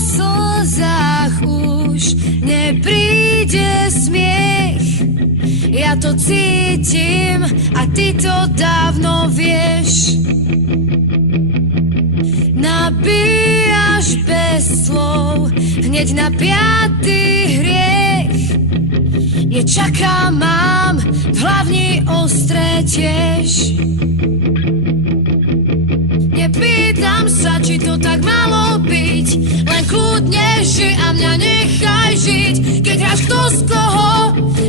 slzách už nepríde smiech. Ja to cítim a ty to dávno vieš. Nabíjaš bez slov hneď na 5. hriech. Nečakám, mám v hlavni ostré tiež. Nepýtam sa, či to tak malo byť, len kľudne ži a mňa nechaj žiť. Keď hráš kto z koho,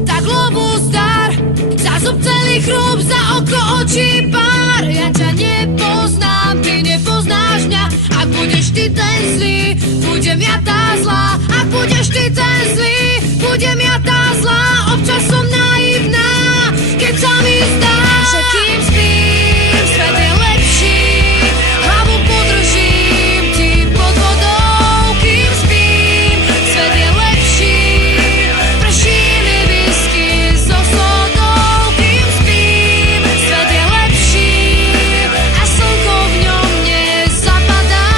tak lovu zdar, za zub celý chrúb, za oko očí pár. Ja ťa nepoznám, ty nepoznáš mňa. Ak budeš ty ten zlý, budem ja tá zlá. Ak budeš ty ten zlý, budem ja tá zlá. Občas som naivná, keď sa mi zdá, že kým spím, svet je lepší. Hlavu podržím ti pod vodou, kým spím, svet je lepší. Prší mi whisky so sodou, kým spím, svet je lepší. A slnko v ňom nezapadá,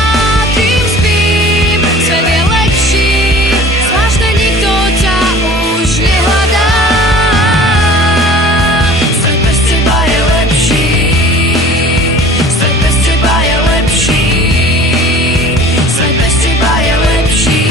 kým spím, svet je lepší. Zvláštne nikto ťa už nehľadá. Svet bez teba je lepší. Svet bez teba je lepší. Svet bez teba je lepší.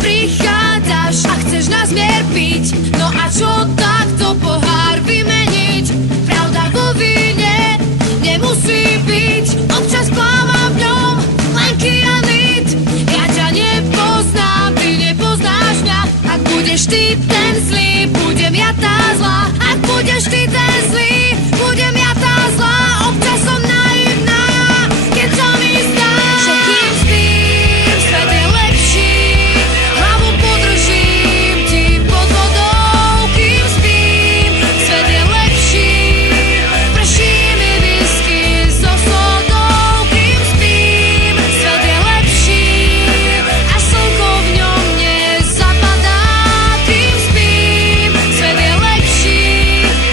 Prichádzaš a chceš na zmier piť, no a čo takto pohár vymeniť? Pravda vo víne nemusí byť, občas pláva v ňom len kyanid. Ja ťa nepoznám, ty nepoznáš mňa. Ak budeš ty ten zlý, budem ja tá zlá. Ak budeš ty ten zlý, budem ja tá zlá. Občas som naivná, keď sa mi zdá, že kým spím, svet je lepší. Hlavu podržím ti pod vodou, kým spím, svet je lepší. Prší mi whisky so sodou, kým spím, svet je lepší. A slnko v ňom nezapadá, kým spím, svet je lepší.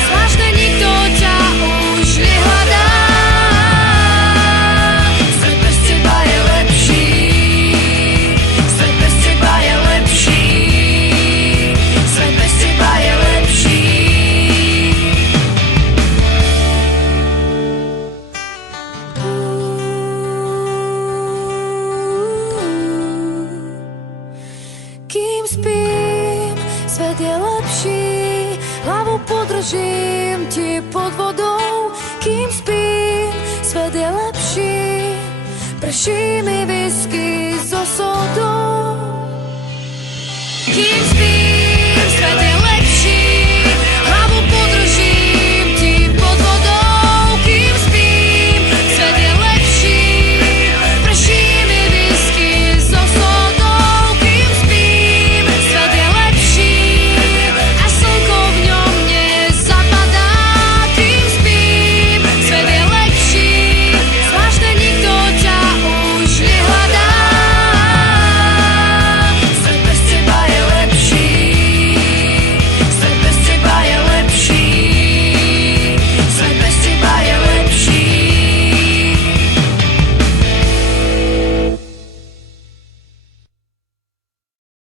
Zvláštne nikto ťa už nehľadá. Svet bez teba je lepší. Svet bez teba je lepší. Svet bez teba je lepší. Kým spím, svet je lepší. Hlavu podržím ti pod vodou. Kým spím, svet je lepší. Prší mi whisky so sodou. Kým spím,